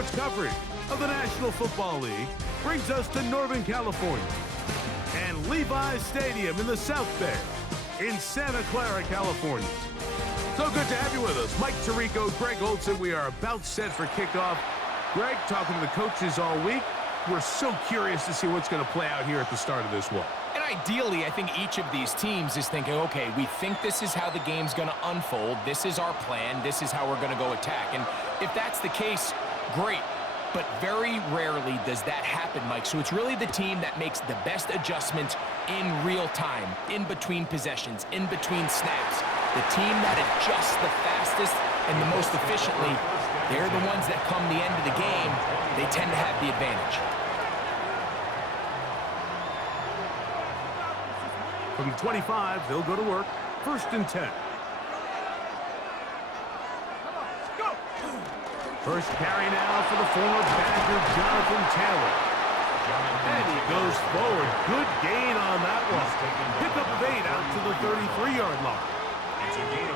sports coverage of the National Football League brings us to Northern California and Levi's Stadium in the South Bay in Santa Clara, California. So good to have you with us. Mike Tirico, Greg Olson. We are about set for kickoff. Greg, talking to the coaches all week. We're so curious to see what's going to play out here at the start of this one. And ideally, I think each of these teams is thinking, okay, we think this is how the game's going to unfold. This is our plan. This is how we're going to go attack. And if that's the case, great. But very rarely does that happen, Mike. So it's really the team that makes the best adjustments in real time, in between possessions, in between snaps. The team that adjusts the fastest and the most efficiently, they're the ones that come the end of the game, they tend to have the advantage. From 25, they'll go to work. 1st and 10. First carry now for the former Badger, Jonathan Taylor. And he goes forward. Good gain on that one. Pick up of 8 out to the 33-yard line.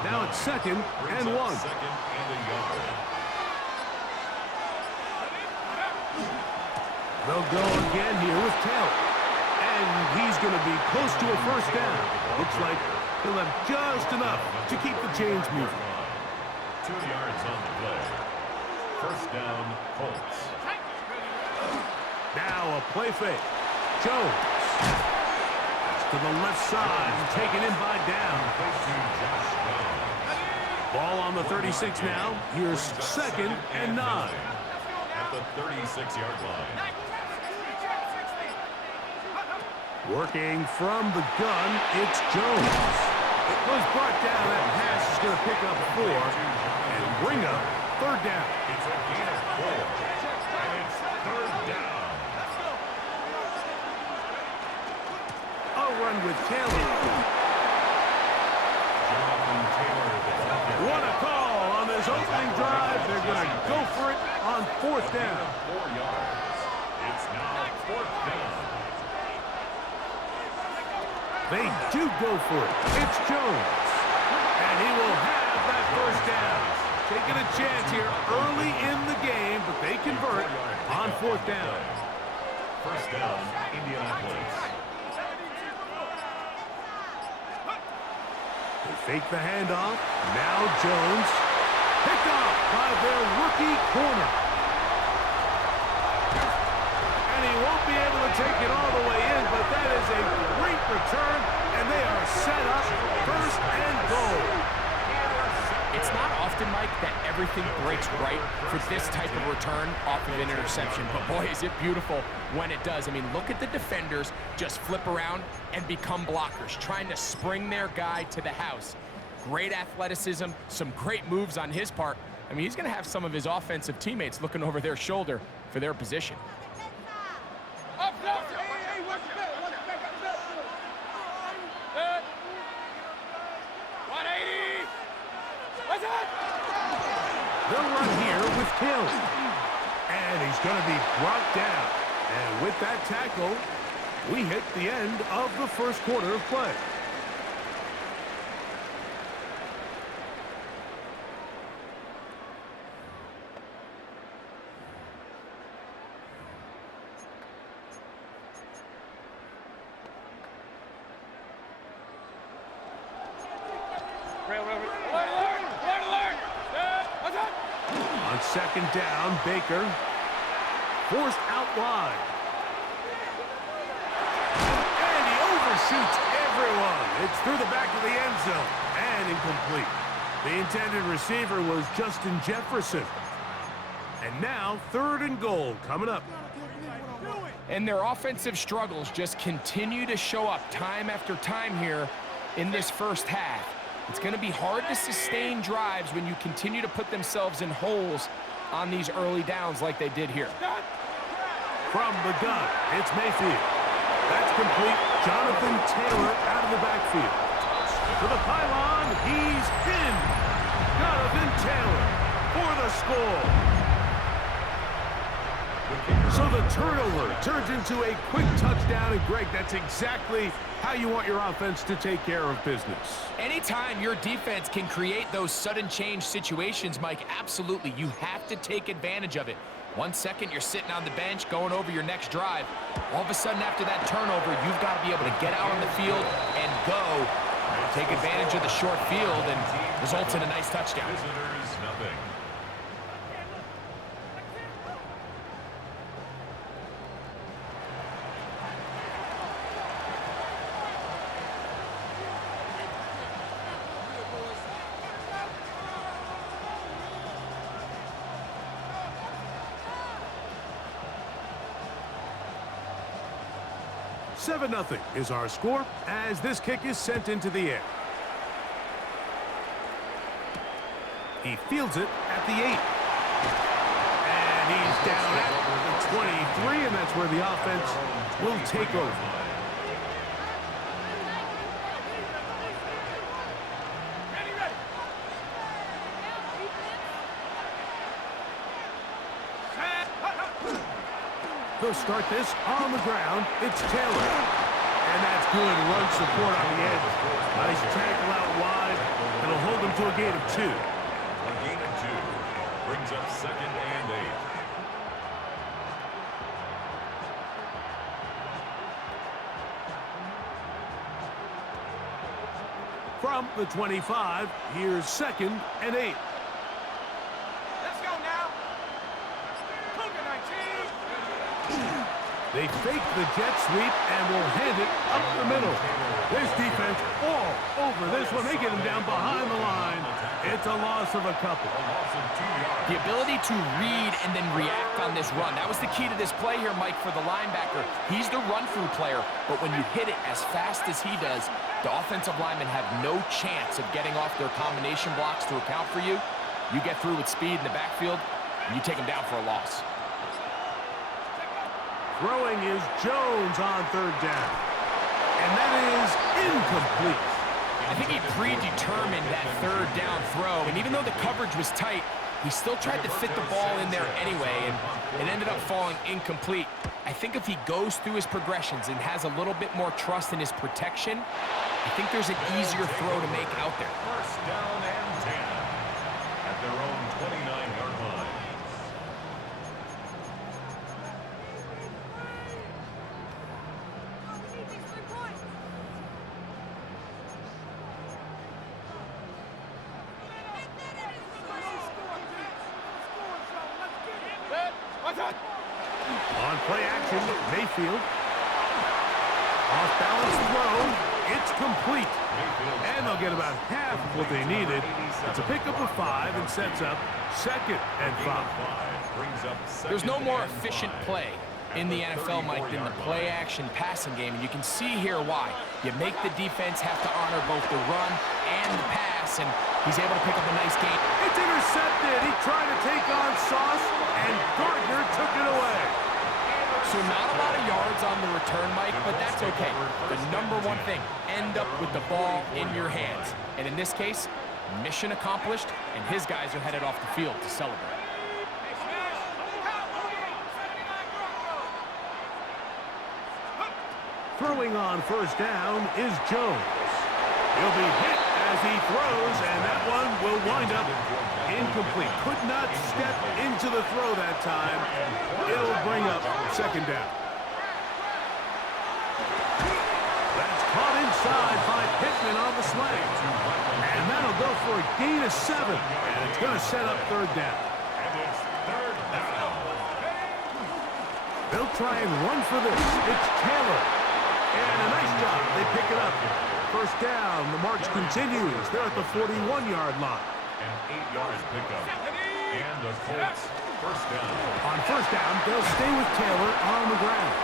Now it's 2nd and 1. They'll go again here with Taylor. And he's going to be close to a 1st down. Looks like he'll have just enough to keep the chains moving. 2 yards on the play. 1st down, Colts. Now a play fake. Jones. To the left side, taken in by down. Ball on the 36 now. Here's 2nd and 9. At the 36-yard line. Working from the gun, it's Jones. It was brought down. That pass is going to pick up 4 and bring up 3rd down. It's a gain of 4. And it's 3rd down. A run with Taylor. What a call on this opening drive. They're going to go for it on 4th down. 4 yards. It's now 4th down. They do go for it. It's Jones. And he will have that 1st down. Taking a chance here early in the game, but they convert on 4th down. 1st down, Indianapolis. They fake the handoff. Now Jones. Picked off by their rookie corner. And he won't be able to take it all the way in, but that is a great return, and they are set up 1st and goal. It's not often, Mike, that everything breaks right for this type of return off of an interception. But boy, is it beautiful when it does. I mean, look at the defenders just flip around and become blockers, trying to spring their guy to the house. Great athleticism, some great moves on his part. I mean, he's going to have some of his offensive teammates looking over their shoulder for their position. They'll run here with Hill. And he's going to be brought down. And with that tackle, we hit the end of the 1st quarter of play. On 2nd down, Baker forced out wide. And he overshoots everyone. It's through the back of the end zone and incomplete. The intended receiver was Justin Jefferson. And now 3rd and goal coming up. And their offensive struggles just continue to show up time after time here in this 1st half. It's going to be hard to sustain drives when you continue to put themselves in holes on these early downs like they did here. From the gun, it's Mayfield. That's complete. Jonathan Taylor out of the backfield. To the pylon, he's in. Jonathan Taylor for the score. So the turnover turns into a quick touchdown, and Greg, that's exactly how you want your offense to take care of business. Anytime your defense can create those sudden change situations, Mike, absolutely, you have to take advantage of it. 1 second, you're sitting on the bench, going over your next drive. All of a sudden, after that turnover, you've got to be able to get out on the field and go. Take advantage of the short field and results in a nice touchdown. Visitors, nothing. Seven 0 is our score as this kick is sent into the air. He fields it at the 8. And he's down at the 23, and that's where the offense will take over. They'll start this on the ground. It's Taylor. And that's good run support on the edge. Nice tackle out wide. It'll hold them to a gain of 2. A gain of 2 brings up 2nd and 8. From the 25, here's 2nd and 8. They fake the jet sweep and will hand it up the middle. This defense all over this one. They get him down behind the line. It's a loss of a couple. The ability to read and then react on this run. That was the key to this play here, Mike, for the linebacker. He's the run-through player, but when you hit it as fast as he does, the offensive linemen have no chance of getting off their combination blocks to account for you. You get through with speed in the backfield, and you take him down for a loss. Throwing is Jones on 3rd down. And that is incomplete. I think he predetermined that 3rd down throw, and even though the coverage was tight, he still tried to fit the ball in there anyway, and it ended up falling incomplete. I think if he goes through his progressions and has a little bit more trust in his protection, I think there's an easier throw to make out there. 1st down and 10 at their own 29-yard line. On play action, Mayfield. Off-balance throw. It's complete. And they'll get about half of what they needed. It's a pickup of 5 and sets up 2nd and 5. There's no more efficient play in the NFL, Mike, than the play-action passing game, and you can see here why. You make the defense have to honor both the run and the pass, and he's able to pick up a nice gain. It's intercepted. He tried to take on Sauce, and Gardner took it away. So not a lot of yards on the return, Mike, but that's okay. The number one thing, end up with the ball in your hands. And in this case, mission accomplished, and his guys are headed off the field to celebrate. Throwing on 1st down is Jones. He'll be hit as he throws, and that one will wind up incomplete. Could not step into the throw that time. It'll bring up 2nd down. That's caught inside by Pittman on the slant. And that'll go for a gain of 7. And it's going to set up 3rd down. And it's 3rd down. They'll try and run for this. It's Taylor. And a nice job. They pick it up. 1st down. The march continues. They're at the 41-yard line. An 8-yard pickup. And the Colts 1st down. On 1st down, they'll stay with Taylor on the ground.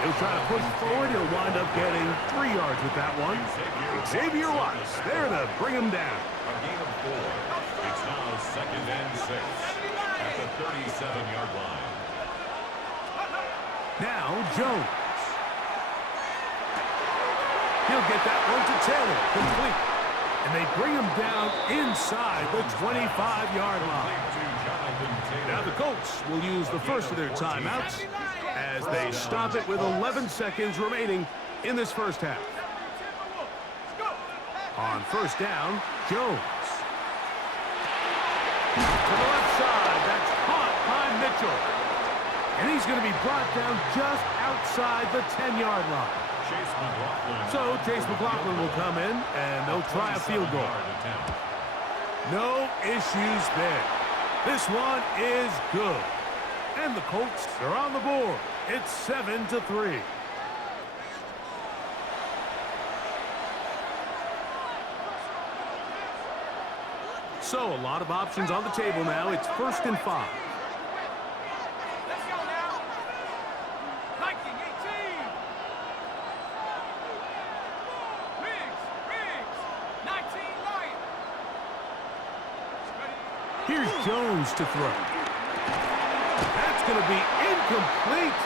He'll try to push forward. He'll wind up getting 3 yards with that one. Xavier Watts there to bring him down. A gain of 4. It's now 2nd and 6 at the 37-yard line. Now Jones. He'll get that one to Taylor, complete. And they bring him down inside the 25-yard line. Now the Colts will use the first of their timeouts as they stop it with 11 seconds remaining in this 1st half. On 1st down, Jones. To the left side, that's caught by Mitchell. And he's going to be brought down just outside the 10-yard line. So Chase McLaughlin will come in, and they'll try a field goal. No issues there. This one is good. And the Colts are on the board. It's 7-3. So a lot of options on the table now. It's 1st and 5. Let's go now. 19, 18. Riggs. 19, Lion. Here's Jones to throw. That's going to be incomplete.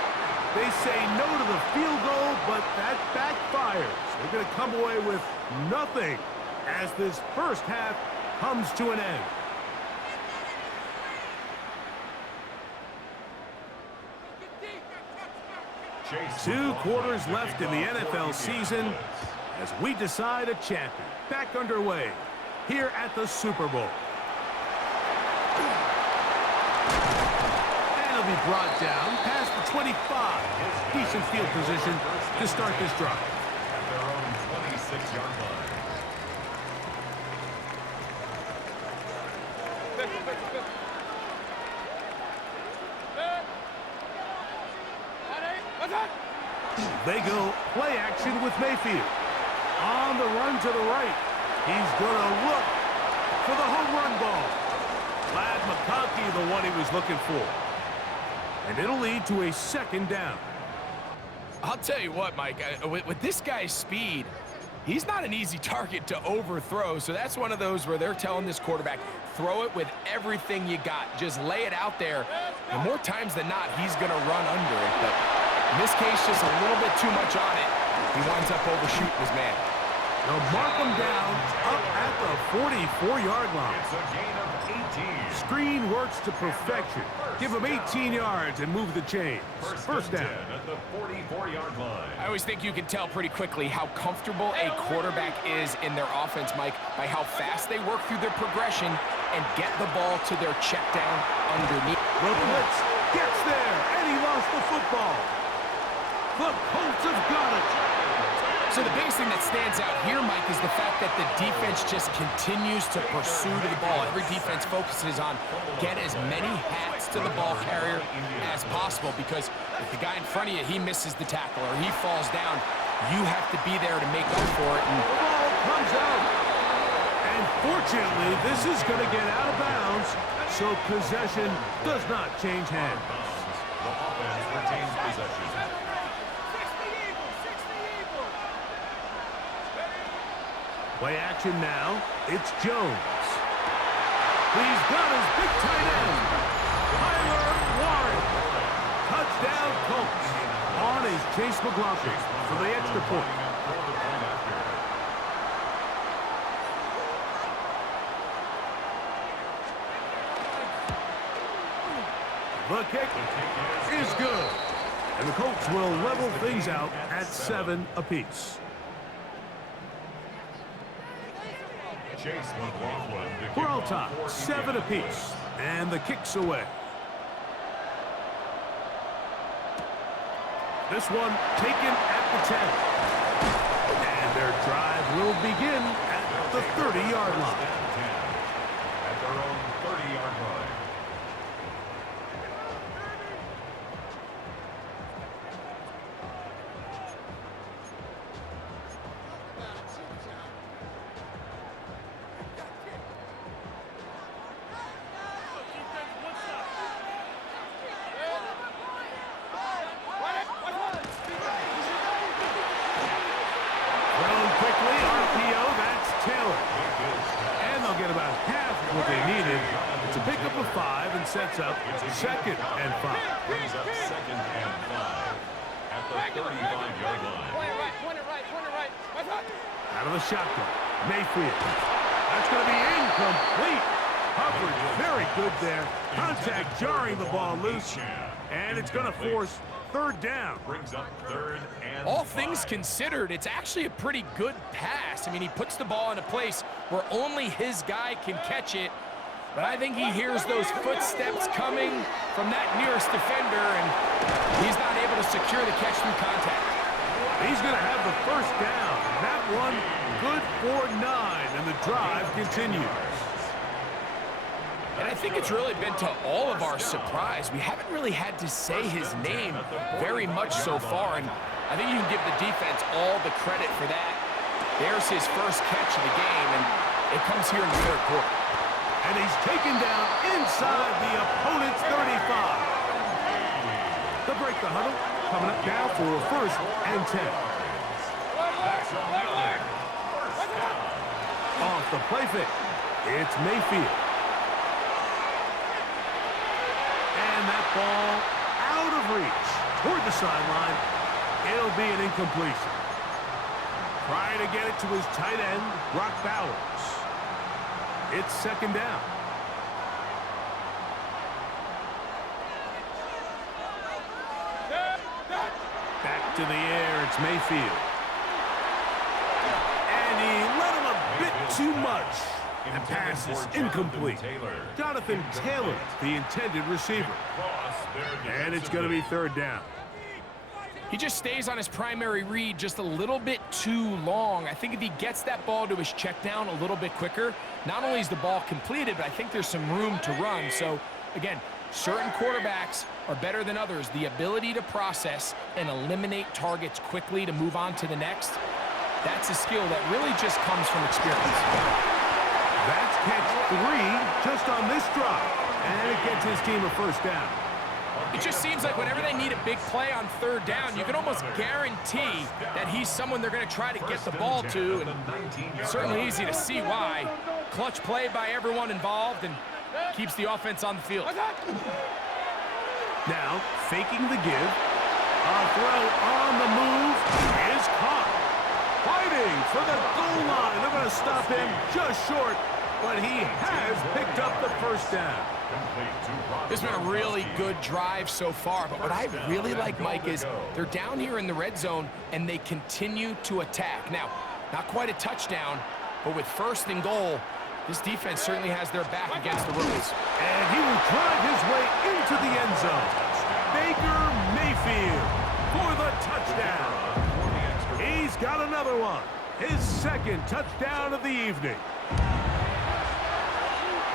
They say no to the field goal, but that backfires. They're going to come away with nothing as this first half comes to an end. Two quarters left in the NFL season as we decide a champion. Back underway here at the Super Bowl. And he'll be brought down past the 25. Decent field position to start this drive. At their own 26-yard line. They go play action with Mayfield. On the run to the right. He's going to look for the home run ball. Glad McConkey the one he was looking for. And it'll lead to a 2nd down. I'll tell you what, Mike, with this guy's speed, he's not an easy target to overthrow. So that's one of those where they're telling this quarterback, throw it with everything you got. Just lay it out there. And more times than not, he's going to run under it. But in this case, just a little bit too much on it. He winds up overshooting his man. They'll mark him down up at the 44-yard line. It's a gain of 18. Screen works to perfection. Give him 18 yards and move the chains. First down. At the 44-yard line. I always think you can tell pretty quickly how comfortable a quarterback is in their offense, Mike, by how fast they work through their progression and get the ball to their check down underneath. The blitz gets there, and he lost the football. The Colts have got it. So the biggest thing that stands out here, Mike, is the fact that the defense just continues to pursue the ball. Every defense focuses on get as many hats to the ball carrier as possible, because if the guy in front of you, he misses the tackle or he falls down, you have to be there to make up for it. And the ball comes out. And fortunately, this is going to get out of bounds, so possession does not change hands. The offense retains possession. Play action now. It's Jones. He's got his big tight end, Tyler Warren. Touchdown Colts. On is Chase McLaughlin for the extra point. The kick is good. And the Colts will level things out at 7 apiece. We're all tied, 7 apiece, and the kick's away. This one taken at the 10. And their drive will begin at the 30-yard line. At their own 30-yard line. Sets up 2nd and 5. Brings up 2nd and 5 at the 35-yard line. Point it right. Out of the shotgun, Mayfield. That's going to be incomplete. Coverage very good there. Contact jarring the ball loose, and it's going to force 3rd down. Brings up 3rd and all 5. things considered, it's actually a pretty good pass. I mean, he puts the ball in a place where only his guy can catch it. But I think he hears those footsteps coming from that nearest defender, and he's not able to secure the catch through contact. He's going to have the first down. That one good for 9, and the drive continues. And I think it's really been to all of our surprise. We haven't really had to say his name very much so far, and I think you can give the defense all the credit for that. There's his first catch of the game, and it comes here in the third quarter. And he's taken down inside the opponent's 35. They'll break the huddle. Coming up now for a 1st and 10. Off the play fake. It's Mayfield. And that ball out of reach toward the sideline. It'll be an incompletion. Trying to get it to his tight end, Brock Bowers. It's 2nd down. Back to the air, it's Mayfield. And he let him a bit too much. And pass is incomplete. Jonathan Taylor, the intended receiver. And it's going to be 3rd down. He just stays on his primary read just a little bit too long. I think if he gets that ball to his check down a little bit quicker, not only is the ball completed, but I think there's some room to run. So, again, certain quarterbacks are better than others. The ability to process and eliminate targets quickly to move on to the next, that's a skill that really just comes from experience. That's catch 3 just on this drive. And it gets his team a 1st down. It just seems like whenever they need a big play on 3rd down, you can almost guarantee that he's someone they're going to try to get the ball to, and it's certainly easy to see why. Clutch play by everyone involved and keeps the offense on the field. Now, faking the give. A throw on the move is caught. Fighting for the goal line. They're going to stop him just short, but he has picked up the 1st down. This has been a really good drive so far, but what I really like, Mike, is they're down here in the red zone, and they continue to attack. Now, not quite a touchdown, but with 1st and goal, this defense certainly has their back against the rookies. And he will drive his way into the end zone. Baker Mayfield for the touchdown. He's got another one. His 2nd touchdown of the evening.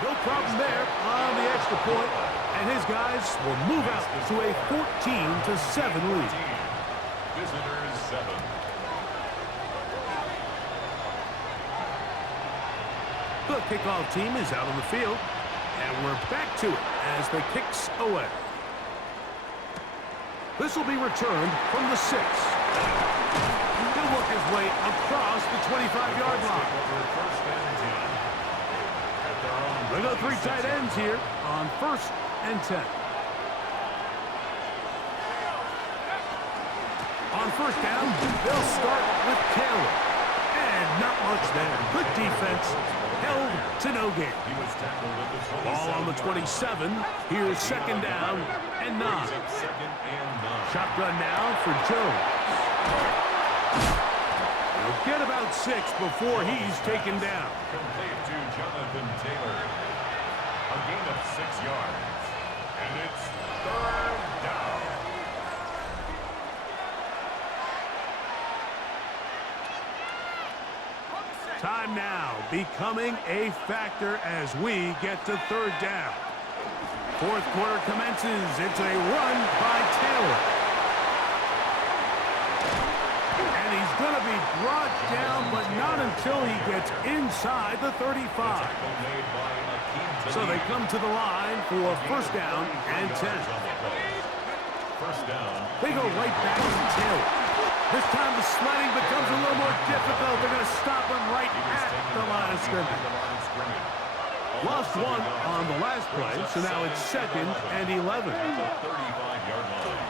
No problem there on the extra point, and his guys will move out to a 14-7 lead. Visitors 7. The kickoff team is out on the field, and we're back to it as the kicks away. This will be returned from the 6. He'll work his way across the 25-yard line. They go 3 tight ends here on 1st and 10. On 1st down, they'll start with Taylor. And not much there. Good defense. Held to no gain. Ball on the 27. Here's 2nd down and 9. Shotgun now for Jones. He'll get about 6 before he's taken down. Complete to Jonathan Taylor. A gain of 6 yards. And it's 3rd down. Time now becoming a factor as we get to 3rd down. 4th quarter commences. It's a run by Taylor. And he's going to be brought down, but not until he gets inside the 35. So they come to the line for 1st down and 10. 1st down. They go right back to Taylor. This time the sledding becomes a little more difficult. They're going to stop him right at the line of scrimmage. Lost 1 on the last play, so now it's 2nd and 11. 35-yard line.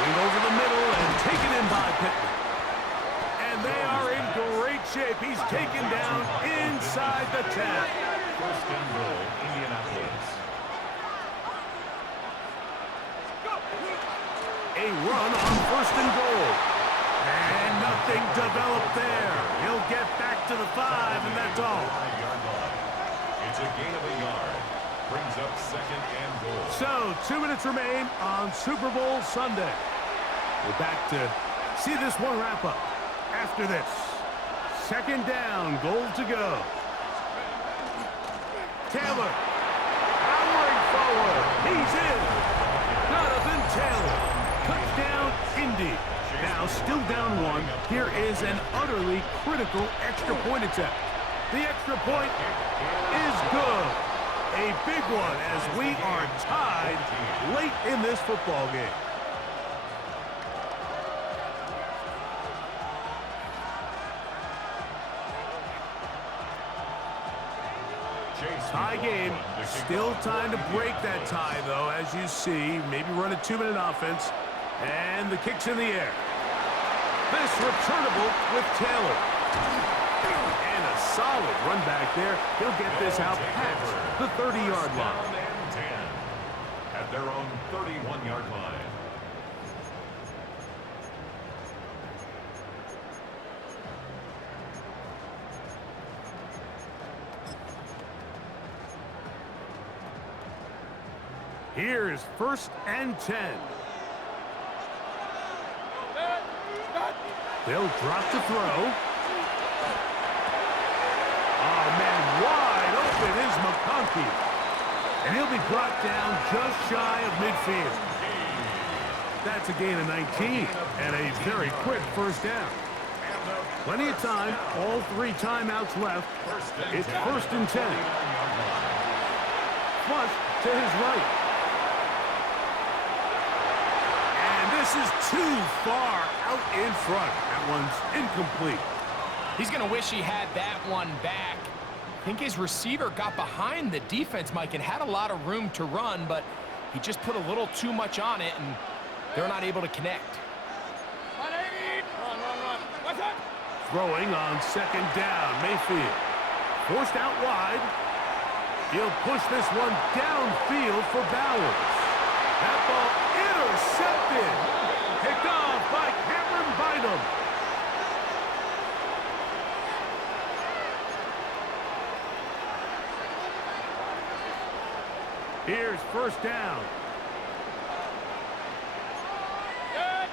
Going over the middle and taken in by Pittman. And they are in great shape. He's taken down inside the 10. 1st and goal, Indianapolis. A run on 1st and goal. And nothing developed there. He'll get back to the 5, and that's all. 5-yard line. It's a gain of a yard. Brings up second and goal. So, 2 minutes remain on Super Bowl Sunday. We're back to see this one wrap up. After this, second down, goal to go. Taylor, powering forward. He's in. Jonathan Taylor. Touchdown, Indy. Now, still down 1. Here is an utterly critical extra point attempt. The extra point is good. A big one as we are tied late in this football game. Tie game. Still time to break that tie, though, as you see. Maybe run a 2-minute offense. And the kick's in the air. This returnable with Taylor. And a solid run back there. He'll get this out past the 30-yard line. At their own 31-yard line. Here's 1st and 10. They'll drop to throw. Oh, man, wide open is McConkey. And he'll be brought down just shy of midfield. That's a gain of 19 and a very quick first down. Plenty of time, all 3 timeouts left. It's 1st and 10. Flush to his right. This is too far out in front. That one's incomplete. He's going to wish he had that one back. I think his receiver got behind the defense, Mike, and had a lot of room to run, but he just put a little too much on it, and they're not able to connect. Throwing on 2nd down, Mayfield. Forced out wide. He'll push this one downfield for Bowers. That ball intercepted. Picked off by Cameron Bynum. Here's 1st down. Good.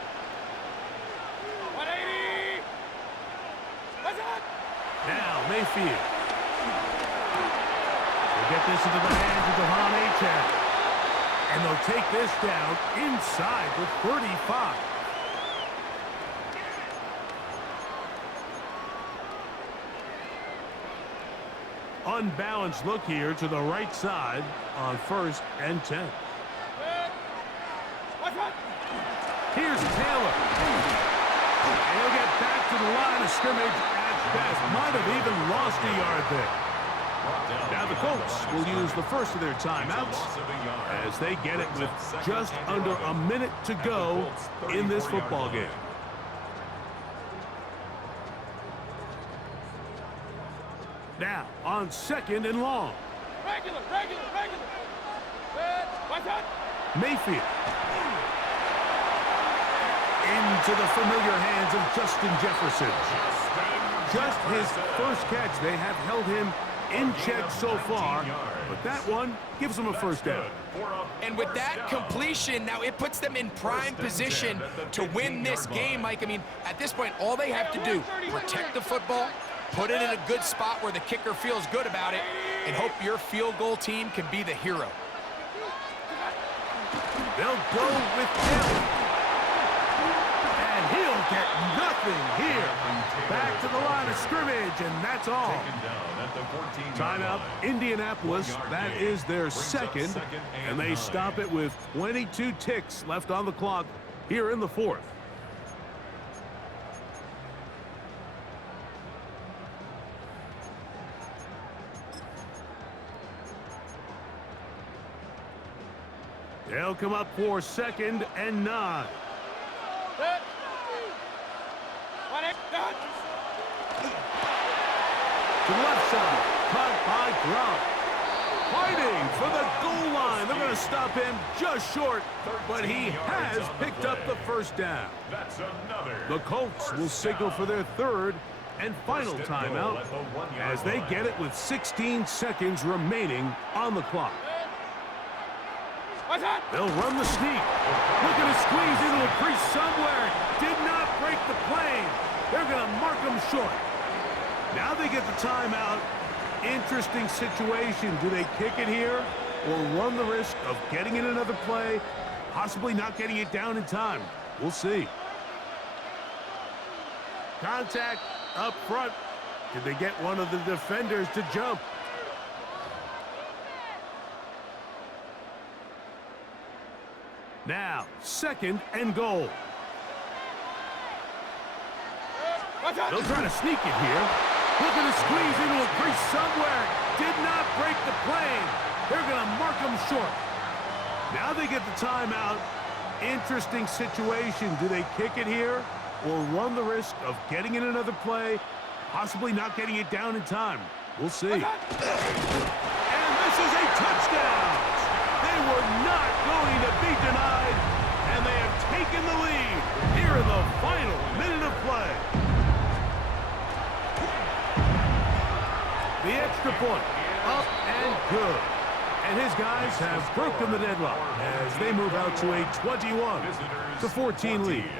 180. What's up? Now Mayfield. We'll get this into the hands of Devon Achane. And they'll take this down inside the 35. Unbalanced look here to the right side on 1st and 10. Here's Taylor. And he'll get back to the line of scrimmage at best. Might have even lost a yard there. Now the Colts will use the first of their timeouts as they get it with just under a minute to go in this football game. Now on 2nd and long. Regular. What's up? Mayfield. Into the familiar hands of Justin Jefferson. Just his first catch. They have held him in check so far, but that one gives them a first down. And with that completion, now it puts them in prime position to win this game, Mike. I mean, at this point, all they have to do, protect the football, put it in a good spot where the kicker feels good about it, and hope your field goal team can be the hero. They'll go with Taylor. And he'll get nothing here. Back to the line of scrimmage, and that's all. Timeout, Indianapolis. That is their second, and they stop it with 22 ticks left on the clock here in the 4th. They'll come up for 2nd and 9. To the left side, caught by Gronk. Fighting for the goal line. They're going to stop him just short, but he has picked up the first down. The Colts will signal for their 3rd and final timeout as they get it with 16 seconds remaining on the clock. What's that? They'll run the sneak. Looking to squeeze into a crease somewhere. Did not break the plane. They're going to mark them short. Now they get the timeout. Interesting situation. Do they kick it here or run the risk of getting in another play, possibly not getting it down in time? We'll see. Contact up front. Did they get one of the defenders to jump? Now, 2nd and goal. What's that? They'll try to sneak it here. Looking to squeeze into a crease somewhere. Did not break the plane. They're going to mark them short. Now they get the timeout. Interesting situation. Do they kick it here or run the risk of getting in another play, possibly not getting it down in time? We'll see. And this is a touchdown. They were not going to be denied, and they have taken the lead here in the final minute of play. The extra point, up and good. And his guys have broken the deadlock as they move out to a 21-14 lead.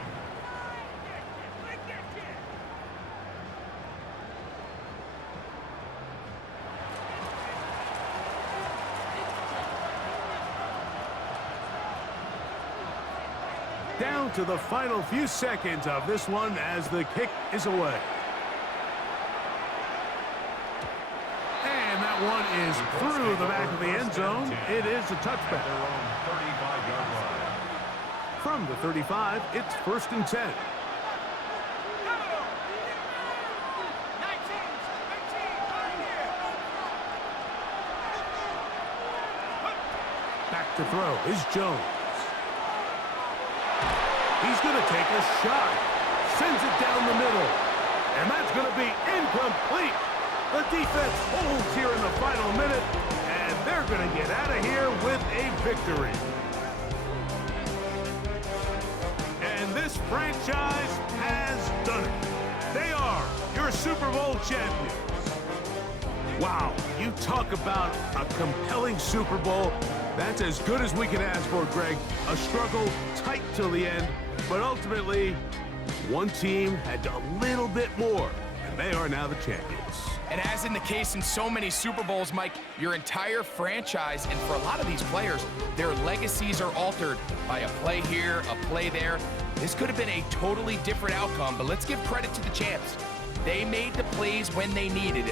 Down to the final few seconds of this one as the kick is away. And that one is through the back of the end zone. It is a touchback. From the 35, it's 1st and 10. Back to throw is Jones. He's going to take a shot. Sends it down the middle. And that's going to be incomplete. The defense holds here in the final minute, and they're going to get out of here with a victory. And this franchise has done it. They are your Super Bowl champions. Wow, you talk about a compelling Super Bowl. That's as good as we can ask for, Greg. A struggle tight till the end, but ultimately, one team had a little bit more, and they are now the champions. And as in the case in so many Super Bowls, Mike, your entire franchise, and for a lot of these players, their legacies are altered by a play here, a play there. This could have been a totally different outcome, but let's give credit to the champs. They made the plays when they needed it.